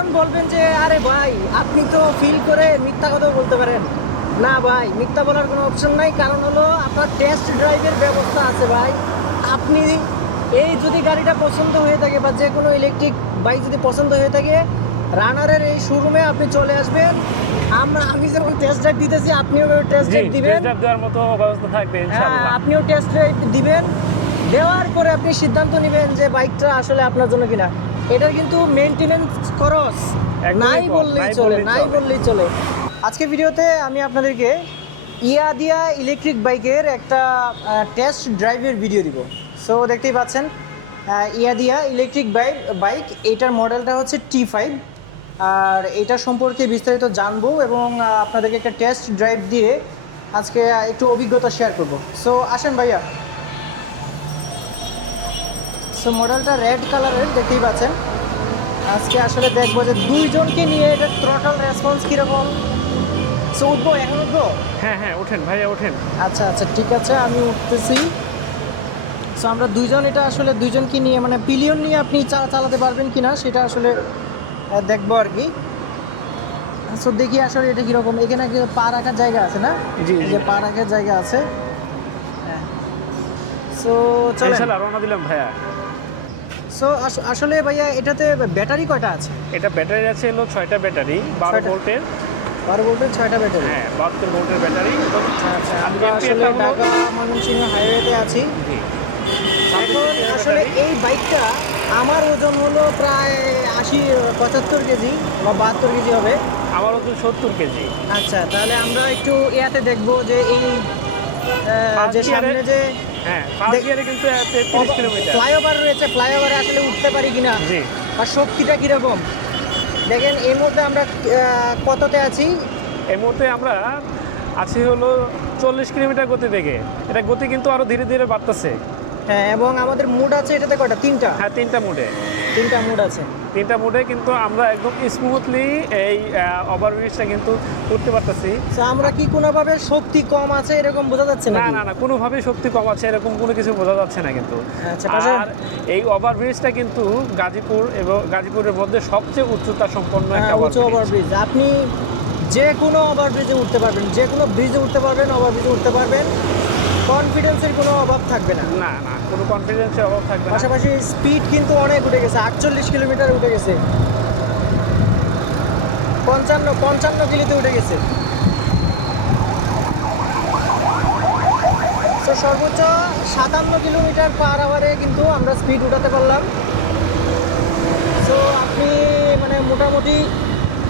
এখন বলবেন যে আরে ভাই আপনি তো ফিল করে মিথ্যা কথা বলতে পারেন। না ভাই, মিথ্যা বলার কোনো অপশন নাই, কারণ হলো আপনার টেস্ট ড্রাইভের ব্যবস্থা আছে ভাই। আপনি এই যদি গাড়িটা পছন্দ হয়ে থাকে বা যে কোনো ইলেকট্রিক বাইক যদি পছন্দ হয়ে থাকে, রানারের এই শোরুমে আপনি চলে আসবেন। আমি যেমন টেস্ট ড্রাইভ দিতেছি আপনিও টেস্ট জি, ড্রাইভ দিবেন। টেস্ট ড্রাইভ দেওয়ার মতো ব্যবস্থা থাকবে হ্যাঁ, ইনশাআল্লাহ। আপনিও টেস্ট ড্রাইভ দিবেন। দেওয়ার পরে আপনি সিদ্ধান্ত নেবেন যে বাইকটা আসলে আপনার জন্য কিনা। এটার কিন্তু মেইনটেনেন্স খরচ একদমই নাই কম, বললেই নাই চলে, বললেই নাই চলে। বললেই চলে। আজকে ভিডিওতে আমি আপনাদেরকে ইয়াদিয়া ইলেকট্রিক বাইকের একটা টেস্ট ড্রাইভের ভিডিও দিব। সো দেখতেই পাচ্ছেন ইয়াদিয়া ইলেকট্রিক বাইক, এটার মডেলটা হচ্ছে T5। আর এটা সম্পর্কে বিস্তারিত জানবো এবং আপনাদেরকে একটা টেস্ট ড্রাইভ দিয়ে আজকে একটু অভিজ্ঞতা শেয়ার করব। সো আসেন ভাইয়া। সো মডেলটা রেড কালারের, দেখতেই পাচ্ছেন। আজকে আসলে দেখবো যে দুইজনকে নিয়ে এটা থ্রটল রেসপন্স কীরকম। সো উঠবো, এখন উঠবো? হ্যাঁ হ্যাঁ, ওঠেন ভাইয়া ওঠেন। আচ্ছা আচ্ছা, ঠিক আছে, আমি উঠতেছি। সো আমরা দুইজন, এটা আসলে দুইজনকে নিয়ে মানে পিলিয়ন নিয়ে আপনি চালাতে পারবেন কিনা সেটা আসলে দেখবো আর কি। সো দেখি আসলে এটা কীরকম। এখানে কি পা রাখার জায়গা আছে না? জি, এই জি। যে পা রাখার জায়গা আছে। হ্যাঁ। সো চলেন। ইনশাআল্লাহ রওনা দিলাম ভাইয়া। সো আসলে ভাইয়া এটাতে ব্যাটারি কয়টা আছে? এটা ব্যাটারি আছে হলো 6টা ব্যাটারি, 12 ছয়টা। ভোল্টের। 12 ভোল্টের 6টা ব্যাটারি। হ্যাঁ, 72 ভোল্টের ব্যাটারি এবং আচ্ছা, আর আমরা AMPR আসলে টা হলো- ঢাকা ময়মনসিংহ হাইওয়েতে আছি। জি, এখন 26 আসলে ব্যাটারি। এই বাইকটা আমার ওজন হলো প্রায় 75 কেজি বা 72 কেজি হবে। আমার ওজন 70 কেজি। আচ্ছা, তাহলে আমরা একটু ইয়াতে দেখবো যে এই First যে gear-এ- সামনে যে হ্যাঁ, ফার্স্ট গিয়ারে কিন্তু 33 কিলোমিটার। ফ্লাইওভার রয়েছে, ফ্লাইওভারে আসলে উঠতে পারি কিনা জি, বা শক্তিটা কীরকম। দেখেন এই মুহূর্তে আমরা কততে আছি? এই মুহূর্তে আমরা আছি হলো 40 কিলোমিটার গতি বেগে। এটা গতি কিন্তু আরো ধীরে ধীরে বাড়তেছে। হ্যাঁ, এবং আমাদের মুড আছে এটাতে কয়টা? 3টা। হ্যাঁ, 3টা মোডে। 3টা মুড আছে। 3টা মোডে কিন্তু আমরা একদম স্মুথলি এই ওভারব্রিজটা কিন্তু করতে পারতেছি। তো আমরা কি কোনোভাবে শক্তি কম আছে এরকম বোঝা যাচ্ছে না নাকি? না না, কোনোভাবেই শক্তি কম আছে এরকম কোনো কিছু বোঝা যাচ্ছে না কিন্তু। আচ্ছা, পাশে- আর এই ওভারব্রিজটা কিন্তু গাজীপুর এবং গাজীপুরের মধ্যে সবচেয়ে উচ্চতা সম্পন্ন একটা উঁচু ওভারব্রিজ। ওভারব্রিজ। আপনি যে কোনো ওভারব্রিজে উঠতে পারবেন, যে কোনো ব্রিজে উঠতে পারবেন, ওভারব্রিজে উঠতে পারবেন। কনফিডেন্সের কোনো অভাব থাকবে না। না না, কোনো কনফিডেন্সের অভাব থাকবে না। পাশাপাশি স্পিড কিন্তু অনেক উঠে গেছে, 48 কিলোমিটার উঠে গেছে, 55 কিলোতে উঠে গেছে। তো সর্বোচ্চ 57 কিলোমিটার পার আওয়ারে কিন্তু আমরা স্পিড উঠাতে পারলাম। সো আপনি মানে মোটামুটি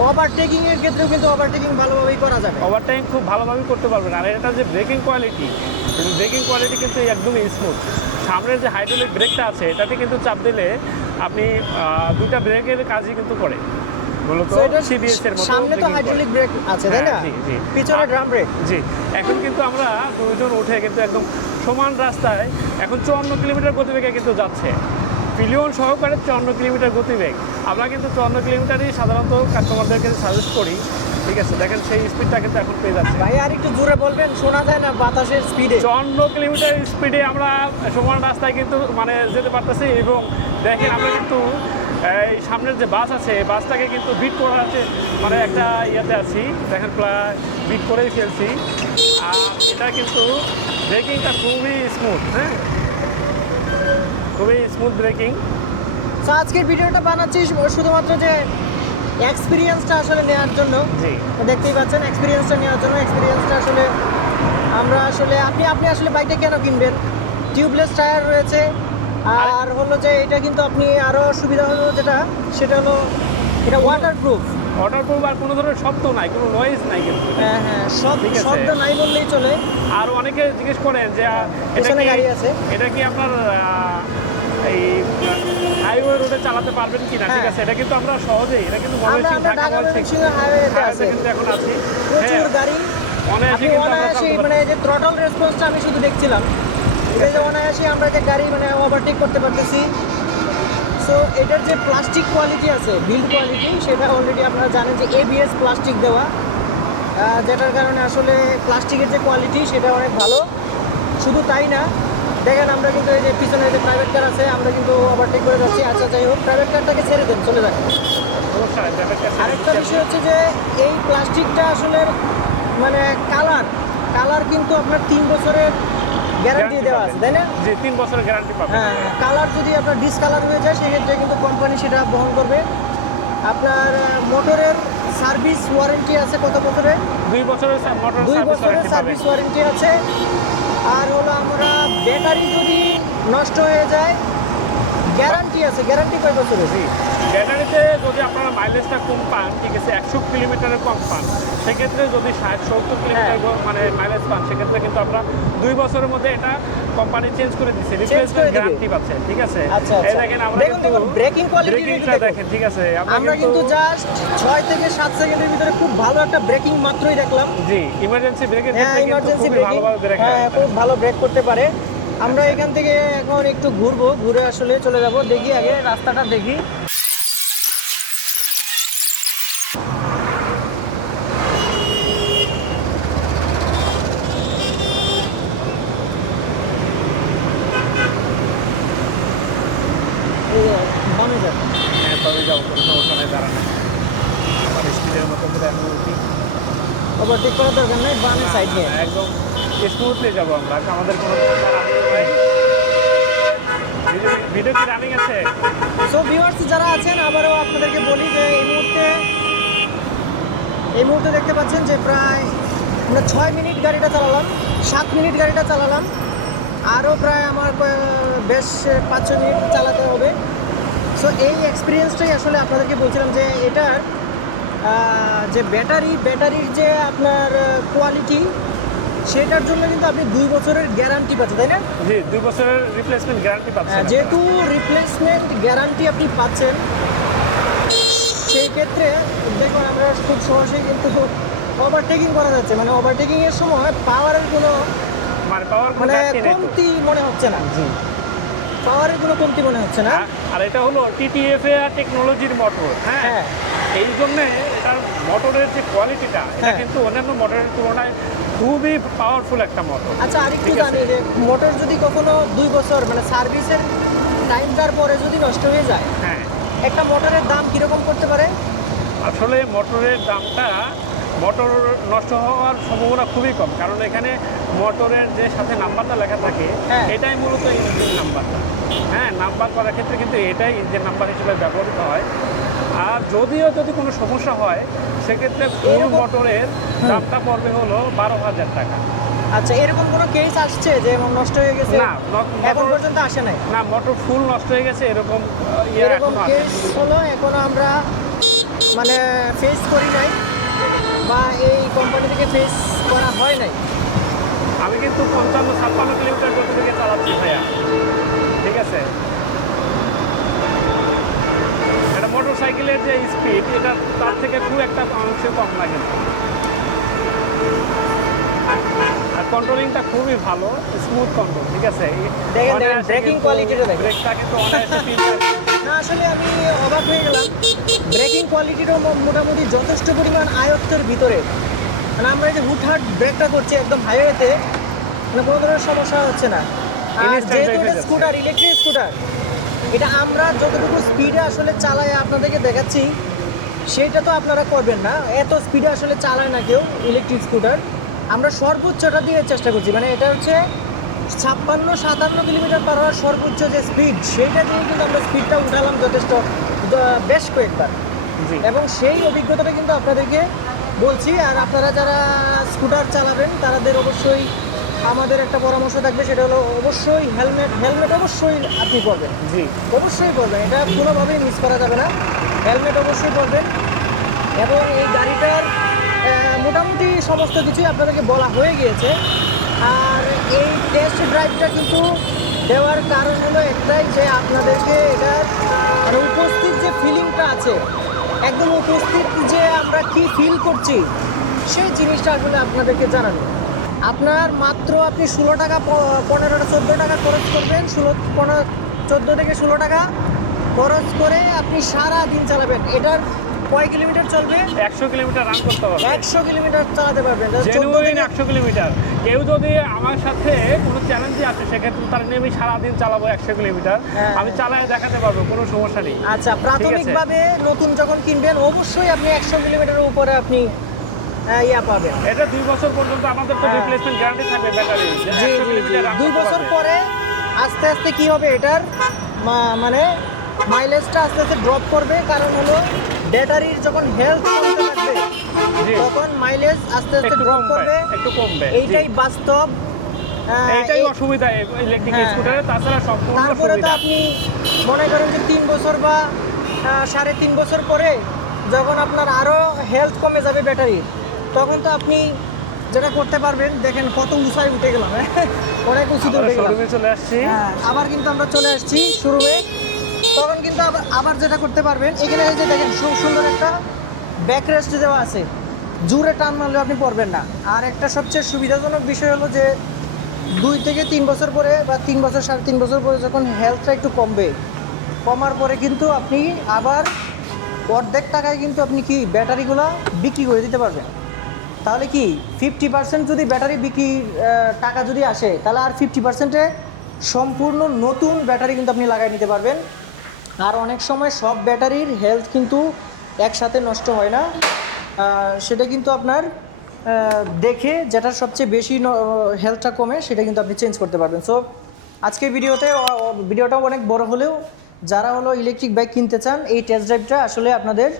ওভারটেকিংয়ের ক্ষেত্রেও কিন্তু ওভারটেকিং ভালোভাবেই করা যাবে। ওভারটাইম খুব ভালোভাবে করতে পারবেন। আর এটা যে ব্রেকিং কোয়ালিটি কিন্তু একদমই স্মুথ। সামনের যে হাইড্রোলিক ব্রেকটা আছে এটাতে কিন্তু চাপ দিলে আপনি দুইটা ব্রেকের কাজই কিন্তু করে মূলত So, এটা সিবিএস এর মতো সামনে তো braking করে। হাইড্রোলিক ব্রেক আছে তাই না? হ্যাঁ, জি, জি। পিছনে ড্রাম ব্রেক। জি, এখন কিন্তু আমরা দুজন উঠে কিন্তু একদম সমান রাস্তায় এখন 54 কিলোমিটার গতিবেগে কিন্তু যাচ্ছে। পিলিয়ন সহকারে 54 কিলোমিটার গতিবেগ। আমরা কিন্তু 54 কিলোমিটারই সাধারণত কাস্টমারদেরকে সাজেস্ট করি। ঠিক আছে, দেখেন সেই স্পিডটা কিন্তু এখন পেয়ে যাচ্ছে। ভাই আর একটু জোরে বলবেন, শোনা যায় না বাতাসের স্পিডে। 54 কিলোমিটার স্পিডে আমরা সমান রাস্তায় কিন্তু মানে যেতে পারতেছি। এবং দেখেন আমরা কিন্তু এই সামনের যে বাস আছে এই বাসটাকে কিন্তু বিট করা আছে, মানে একটা ইয়েতে আছি, দেখেন প্রায় বিট করেই ফেলছি। আর এটা কিন্তু ব্রেকিংটা খুবই স্মুথ। হ্যাঁ, খুবই স্মুথ ব্রেকিং। তো আজকের ভিডিওটা বানাচ্ছি শুধুমাত্র যে এক্সপিরিয়েন্সটা আসলে নেওয়ার জন্য। জি, দেখতেই পাচ্ছেন এক্সপিরিয়েন্সটা নেওয়ার জন্য। এক্সপিরিয়েন্সটা আসলে আমরা আসলে আপনি আসলে বাইকটা কেন কিনবেন? টিউবলেস টায়ার রয়েছে। আর হলো যে এটা কিন্তু আপনি আরও সুবিধা হলো যেটা, সেটা হলো এটা ওয়াটারপ্রুফ। অর্ডার করবো আর কোনো ধরনের শব্দ নাই, কোনো নয়েজ নাই কিন্তু। হ্যাঁ হ্যাঁ, ঠিক আছে। শব্দ নাই বললেই চলে। আর অনেকে জিজ্ঞেস করেন যে এটা পেছনে কি গাড়ি আছে। এটা কি আপনার এই হাইওয়ে রোডে চালাতে পারবেন কিনা? ঠিক হ্যাঁ। আছে, এটা কিন্তু আমরা সহজেই, এটা কিন্তু আমরা ঢাকা ময়মনসিংহ হাইওয়েতে আছি, কিন্তু এখন আছি। প্রচুর হ্যাঁ, গাড়ি। অনায়াসে আপনি কিন্তু আমরা অনায়াসে চালাতে মানে পারছি। এই যে থ্রটল রেসপন্সটা আমি শুধু দেখছিলাম, এই যে অনায়াসে আমরা যে গাড়ি মানে ওভারটেক করতে পারতেছি। সো এটার যে প্লাস্টিক কোয়ালিটি আছে, বিল্ড কোয়ালিটি, সেটা অলরেডি আপনারা জানেন যে ABS প্লাস্টিক দেওয়া, যেটার কারণে আসলে প্লাস্টিকের যে কোয়ালিটি সেটা অনেক ভালো। শুধু তাই না, দেখেন আমরা কিন্তু এই যে পিছনে যে প্রাইভেট কার আছে আমরা কিন্তু ওভারটেক করে যাচ্ছি। আচ্ছা যাই হোক, প্রাইভেট কারটাকে ছেড়ে দেন, চলে যান। সমস্যা সমস্যা নেই, ব্যাপারটা আরেকটা বিষয় হচ্ছে যে এই প্লাস্টিকটা আসলে মানে কালার কিন্তু আপনার 3 বছরের গ্যারান্টি দেওয়া আছে, তাই না? জি 3 বছরের গ্যারান্টি পাবেন। হ্যাঁ, কালার যদি আপনার ডিসকালার হয়ে যায় সেক্ষেত্রে কিন্তু কোম্পানি সেটা বহন করবে। আপনার মোটরের সার্ভিস ওয়ারেন্টি আছে কত বছরের? 2 বছরের মোটর 2 সার্ভিস বছরের ওয়ারেন্টি পাবেন। সার্ভিস ওয়ারেন্টি আছে। আর হলো আমরা ব্যাটারি যদি নষ্ট হয়ে যায় গ্যারান্টি আছে। গ্যারান্টি কয় বছরের? জি ব্যাটারিতে যদি আপনারা মাইলেজটা কম পান, ঠিক আছে 100 কিলোমিটারের কম পান, সেক্ষেত্রে যদি 60-70 কিলোমিটার মানে মাইলেজ পান, সেক্ষেত্রে কিন্তু আমরা 2 বছরের মধ্যে এটা কোম্পানি চেঞ্জ করে দিচ্ছে, রিপ্লেসমেন্ট গ্যারান্টি পাচ্ছে, ঠিক আছে? আচ্ছা, এই দেখেন আমরা কিন্তু ব্রেকিং ব্রেকিংটা দেখেন, ঠিক আছে? আমরা কিন্তু জাস্ট 6 থেকে 7 সেকেন্ডের ভিতরে খুব ভালো একটা ব্রেকিং মাত্রই দেখলাম। জি ইমার্জেন্সি ব্রেকের হ্যাঁ, ক্ষেত্রে কিন্তু ইমার্জেন্সি খুবই ব্রেকিং, ভালোভাবে ব্রেক হ্যাঁ হয়। খুব ভালো ব্রেক করতে পারে। আমরা এখান থেকে এখন একটু ঘুরবো, ঘুরে আসলে চলে যাব, দেখি আগে রাস্তাটা দেখি। এই যে বামে যাবে। হ্যাঁ তবে যাবো, কোনো সমস্যা নেই, দাঁড়ানো আমার স্পিডের মতো করে আমি উঠি। ওভারটেক করার দরকার নেই, বামে সাইড নিয়ে। একদম স্মুথলি যাবো আমরা, আমাদের কোনো ভিডিও কি রানিং আছে? সো ভিউয়ার্স যারা আছেন, আবারও আপনাদেরকে বলি যে এই মুহূর্তে দেখতে পাচ্ছেন যে প্রায় আমরা 6 মিনিট গাড়িটা চালালাম, 7 মিনিট গাড়িটা চালালাম, আরও প্রায় আমার বেশ 5-6 মিনিট চালাতে হবে। সো এই এক্সপিরিয়েন্সটাই আসলে আপনাদেরকে বলছিলাম যে এটার যে ব্যাটারির যে আপনার কোয়ালিটি, সেটার জন্য কিন্তু আপনি 2 বছরের গ্যারান্টি পাচ্ছেন, তাই না? জি 2 বছরের রিপ্লেসমেন্ট গ্যারান্টি পাচ্ছেন। যেহেতু রিপ্লেসমেন্ট গ্যারান্টি আপনি পাচ্ছেন, সেই ক্ষেত্রে দেখুন আমরা খুব সহজেই কিন্তু ওভারটেকিং করা যাচ্ছে। মানে ওভারটেকিংয়ের সময় পাওয়ারের কোনো মানে কমতি মনে হচ্ছে না। জি পাওয়ারের কোনো কমতি মনে হচ্ছে না। আর এটা হলো টিটিএফএ টেকনোলজির মোটর, হ্যাঁ হ্যাঁ, এই জন্যে এটার মোটরের যে কোয়ালিটিটা, এটা হ্যাঁ। কিন্তু অন্যান্য মোটরের তুলনায় খুবই পাওয়ারফুল একটা মোটর। আচ্ছা আরেকটু ঠিক আছে। জানি যে মোটর যদি কখনো 2 বছর মানে সার্ভিসের টাইমটার পরে যদি নষ্ট হয়ে যায়, হ্যাঁ একটা মোটরের দাম কীরকম করতে পারে? আসলে মোটরের দামটা, মোটর নষ্ট হওয়ার সম্ভাবনা খুবই কম, কারণ এখানে মোটরের যে সাথে নাম্বারটা লেখা থাকে, হ্যাঁ। এটাই মূলত ইঞ্জিন নাম্বারটা। হ্যাঁ নাম্বার করার ক্ষেত্রে কিন্তু এটাই ইঞ্জিন নাম্বার হিসেবে ব্যবহৃত হয়। আর যদি কোনো সমস্যা হয়, সেক্ষেত্রে ফুল মোটরের দামটা পড়বে হলো 12,000 টাকা। আচ্ছা, এরকম কোনো কেস আসছে যে নষ্ট হয়ে গেছে? না এখন পর্যন্ত আসে নাই। না, মোটর ফুল নষ্ট হয়ে গেছে এরকম এরকম এখনো কেস আসেনি। হলো এখনো আমরা মানে ফেস করি নাই, বা এই কোম্পানি থেকে ফেস করা হয় নাই। আমি কিন্তু 55-56 কিলোমিটার গতি থেকে চালাচ্ছি ভাইয়া, ঠিক আছে? একটা মোটর সাইকেলের যে স্পিড, এটা তার থেকে খুব একটা অংশে কম লাগে না। আর কন্ট্রোলিংটা খুবই ভালো, স্মুথ কন্ট্রোল, ঠিক আছে? দেখেন ব্রেকিং কোয়ালিটিটা দেখেন। ব্রেকটা কিন্তু অনায়াসে ফিল না আসলে আমি অবাক হয়ে গেলাম, ব্রেকিং কোয়ালিটিটাও মোটামুটি যথেষ্ট পরিমাণ আয়ত্তের ভিতরে। মানে আমরা এই যে হুটহাট ব্রেকটা করছি একদম হাইওয়েতে, মানে কোনো ধরনের সমস্যা হচ্ছে না। আর Instant যেহেতু brake হয়ে এটা যাচ্ছে। স্কুটার, ইলেকট্রিক স্কুটার, এটা আমরা যতটুকু স্পিডে আসলে চালাই আপনাদেরকে দেখাচ্ছি, সেইটা তো আপনারা করবেন না। এত স্পিডে আসলে চালায় না কেউ ইলেকট্রিক স্কুটার। আমরা সর্বোচ্চটা দিয়ে চেষ্টা করছি, মানে এটা হচ্ছে 56-57 কিলোমিটার পার হওয়ার সর্বোচ্চ যে স্পিড, সেইটা দিয়ে কিন্তু আমরা স্পিডটা উঠালাম যথেষ্ট বেশ কয়েকবার। জি এবং সেই অভিজ্ঞতাটা কিন্তু আপনাদেরকে বলছি। আর আপনারা যারা স্কুটার চালাবেন তাদের অবশ্যই আমাদের একটা পরামর্শ থাকবে, সেটা হলো অবশ্যই হেলমেট অবশ্যই আপনি পরবেন, জি অবশ্যই পরবেন, এটা কোনোভাবেই মিস করা যাবে না। হেলমেট অবশ্যই পরবেন। এবং এই গাড়িটার মোটামুটি সমস্ত কিছুই আপনাদেরকে বলা হয়ে গিয়েছে। আর এই টেস্ট ড্রাইভটা কিন্তু দেওয়ার কারণ হলো একটাই, যে আপনাদেরকে এটার মানে উপস্থিত যে ফিলিংটা আছে, একদম উপস্থিত যে আমরা কি ফিল করছি, সেই জিনিসটা আসলে আপনাদেরকে জানানো। আপনার মাত্র আপনি 16 টাকা 14 টাকা খরচ করবেন, 14 থেকে 16 টাকা খরচ করে আপনি সারা দিন চালাবেন। এটার কয় কিলোমিটার চলবে? 100 কিলোমিটার রান করতে পারবে। 100 কিলোমিটার চালাতে পারবেন। Genuine 100 kilometre. কেউ যদি আমার সাথে কোনো চ্যালেঞ্জে আসে সেক্ষেত্রে তার নিয়ে আমি সারাদিন চালাবো 100 কিলোমিটার, হ্যাঁ। আমি চালায় দেখাতে পারবো, কোনো সমস্যা নেই। আচ্ছা, প্রাথমিকভাবে নতুন যখন কিনবেন অবশ্যই আপনি 100 কিলোমিটারের উপরে আপনি ইয়া পাবেন। এটা 2 বছর পর্যন্ত আমাদের তো হ্যাঁ। রিপ্লেসমেন্ট গ্যারান্টি থাকবে ব্যাটারি। জি জি জি। 2 বছর পরে আস্তে আস্তে কি হবে, এটার মানে মাইলেজটা আস্তে আস্তে ড্রপ করবে। কারণ হলো ব্যাটারির যখন হেলথ কমতে থাকবে জি। তখন মাইলেজ আস্তে আস্তে একটু ড্রপ কমবে, করবে। একটু কমবে। এইটাই বাস্তব। এইটাই অসুবিধা ইলেকট্রিক হ্যাঁ। স্কুটারে, তাছাড়া সম্পূর্ণ তারপরে তো সুবিধা। আপনি মনে করেন যে 3 বছর বা 3.5 বছর পরে যখন আপনার আরো হেলথ কমে যাবে ব্যাটারির, তখন তো আপনি যেটা করতে পারবেন, দেখেন কত উঁচায় উঠে গেলাম, অনেক উঁচুতে আমরা উঠে গেলাম। শোরুমে চলে আসছি। হ্যাঁ, আবার কিন্তু আমরা চলে আসছি শোরুমে। তখন কিন্তু আবার যেটা করতে পারবেন, এখানে এই যে দেখেন সুন্দর একটা ব্যাক রেস্ট দেওয়া আছে, জোরে টান মারলে আপনি পড়বেন না। আর একটা সবচেয়ে সুবিধাজনক বিষয় হলো যে 2 থেকে 3 বছর পরে বা 3 বছর 3.5 বছর পরে যখন হেলথটা একটু কমবে, কমার পরে কিন্তু আপনি আবার অর্ধেক টাকায় কিন্তু আপনি কি ব্যাটারিগুলো বিক্রি করে দিতে পারবেন। তাহলে কি 50% যদি ব্যাটারি বিক্রি টাকা যদি আসে, তাহলে আর 50%-এ সম্পূর্ণ নতুন ব্যাটারি কিন্তু আপনি লাগাই নিতে পারবেন। আর অনেক সময় সব ব্যাটারির হেলথ কিন্তু একসাথে নষ্ট হয় না, সেটা কিন্তু আপনার দেখে যেটা সবচেয়ে বেশি হেলথটা কমে সেটা কিন্তু আপনি চেঞ্জ করতে পারবেন। সো আজকে ভিডিওটা অনেক বড় হলেও যারা হলো ইলেকট্রিক বাইক কিনতে চান, এই টেস্ট ড্রাইভটা আসলে আপনাদের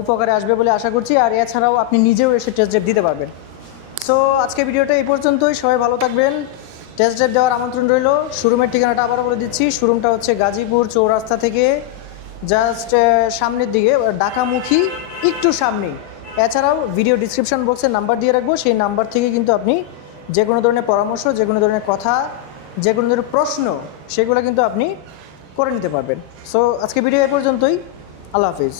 উপকারে আসবে বলে আশা করছি। আর এছাড়াও আপনি নিজেও এসে টেস্ট ড্রাইভ দিতে পারবেন। সো আজকে ভিডিওটা এই পর্যন্তই। সবাই ভালো থাকবেন। টেস্ট ড্রাইভ দেওয়ার আমন্ত্রণ রইল। শোরুমের ঠিকানাটা আবারও বলে দিচ্ছি। শোরুমটা হচ্ছে গাজীপুর চৌরাস্তা থেকে জাস্ট সামনের দিকে, ঢাকামুখী একটু সামনেই। এছাড়াও ভিডিও ডিসক্রিপশন বক্সে নাম্বার দিয়ে রাখবো, সেই নাম্বার থেকে কিন্তু আপনি যে কোনো ধরনের পরামর্শ, যে কোনো ধরনের কথা, যে কোনো ধরনের প্রশ্ন, সেগুলো কিন্তু আপনি করে নিতে পারবেন। সো আজকে ভিডিও এই পর্যন্তই। আল্লাহ হাফিজ।